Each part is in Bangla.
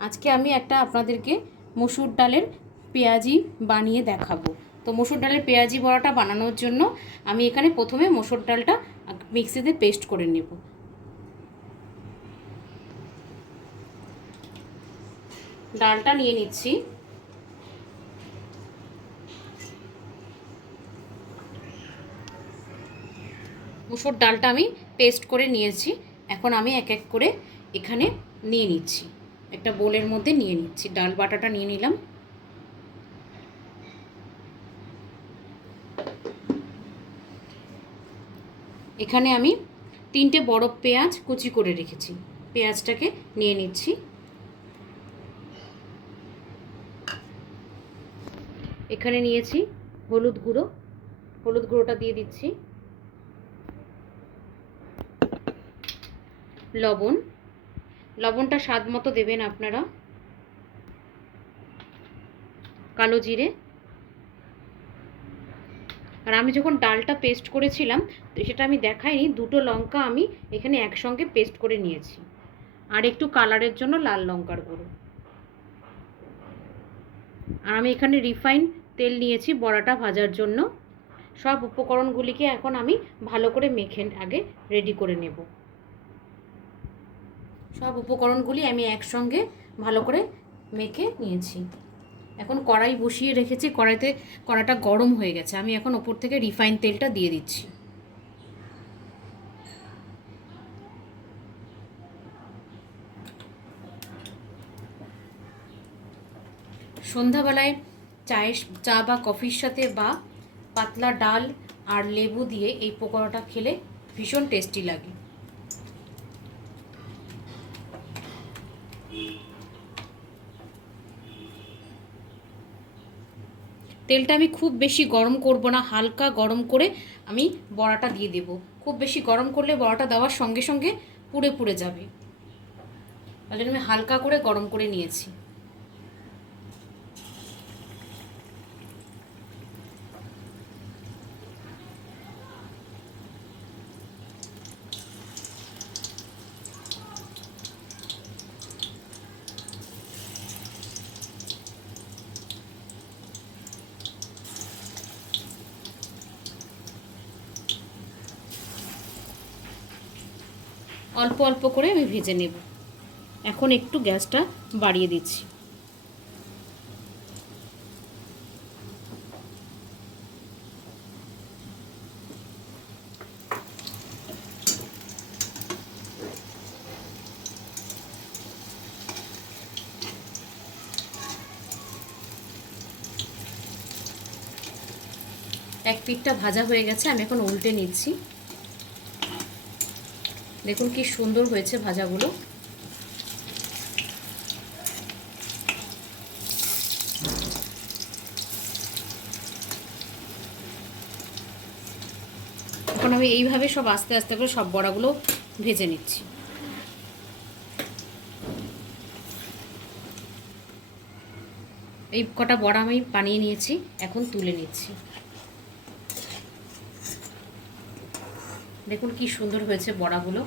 আজকে আমি একটা আপনাদেরকে মসুর ডালের পেঁয়াজি বানিয়ে দেখাবো। তো মসুর ডালের পেঁয়াজি বড়াটা বানানোর জন্য আমি এখানে প্রথমে মসুর ডালটা মিক্সিতে পেস্ট করে নেব। ডালটা নিয়ে নিচ্ছি। মসুর ডালটা আমি পেস্ট করে নিয়েছি। এখন আমি এক এক করে এখানে নিয়ে নিচ্ছি, একটা বোলের মধ্যে নিয়ে নিচ্ছি। ডাল বাটাটা নিয়ে নিলাম। এখানে আমি 3টে বড় পেঁয়াজ কুচি করে রেখেছি, পেঁয়াজটাকে নিয়ে নিচ্ছি। এখানে নিয়েছি হলুদ গুঁড়ো, হলুদ গুঁড়োটা দিয়ে দিচ্ছি। লবণ, লবণটা স্বাদ মতো দেবেন আপনারা। কালো জিরে, আর আমি যখন ডালটা পেস্ট করেছিলাম সেটা আমি দেখাইনি, 2টো লঙ্কা আমি এখানে একসঙ্গে পেস্ট করে নিয়েছি, আর একটু কালারের জন্য লাল লঙ্কার গুঁড়ো। আর আমি এখানে রিফাইন তেল নিয়েছি বড়াটা ভাজার জন্য। সব উপকরণগুলিকে এখন আমি ভালো করে মেখে আগে রেডি করে নেব। সব উপকরণগুলি আমি একসঙ্গে ভালো করে মেখে নিয়েছি। এখন কড়াই বসিয়ে রেখেছি, কড়াইটা গরম হয়ে গেছে। আমি এখন ওপর থেকে রিফাইন তেলটা দিয়ে দিচ্ছি। সন্ধ্যাবেলায় চা বা কফির সাথে বা পাতলা ডাল আর লেবু দিয়ে এই পকোড়াটা খেলে ভীষণ টেস্টি লাগে। তেলটা আমি খুব বেশি গরম করব না, হালকা গরম করে আমি বড়াটা দিয়ে দেব। খুব বেশি গরম করলে বড়াটা দেওয়ার সঙ্গে সঙ্গে পুড়ে পুড়ে যাবে, তাই জন্য আমি হালকা করে গরম করে নিয়েছি। অল্প অল্প করে আমি ভেজে নেব। এখন একটু গ্যাসটা বাড়িয়ে দিচ্ছি। এক পিঠটা ভাজা হয়ে গেছে, আমি এখন উল্টে নিচ্ছি। দেখুন কি সুন্দর হয়েছে ভাজাগুলো। এখন আমি এইভাবে সব আস্তে আস্তে করে সব বড়াগুলো ভেজে নিচ্ছি। এই কটা বড়া আমি বানিয়ে নিয়েছি, এখন তুলে নিচ্ছি। দেখুন কি সুন্দর হয়েছে বড়াগুলো।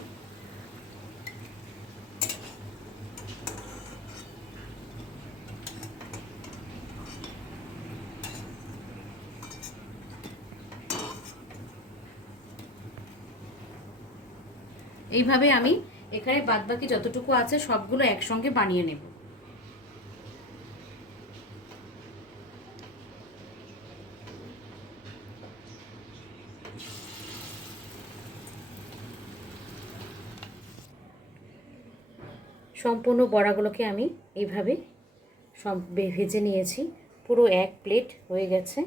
এইভাবে আমি এখানে বাদবাকি যতটুকু আছে সবগুলো একসঙ্গে বানিয়ে নেব। সম্পূর্ণ বড়াগুলোকে আমি এইভাবে সব ভেজে নিয়েছি। পুরো এক প্লেট হয়ে গেছে।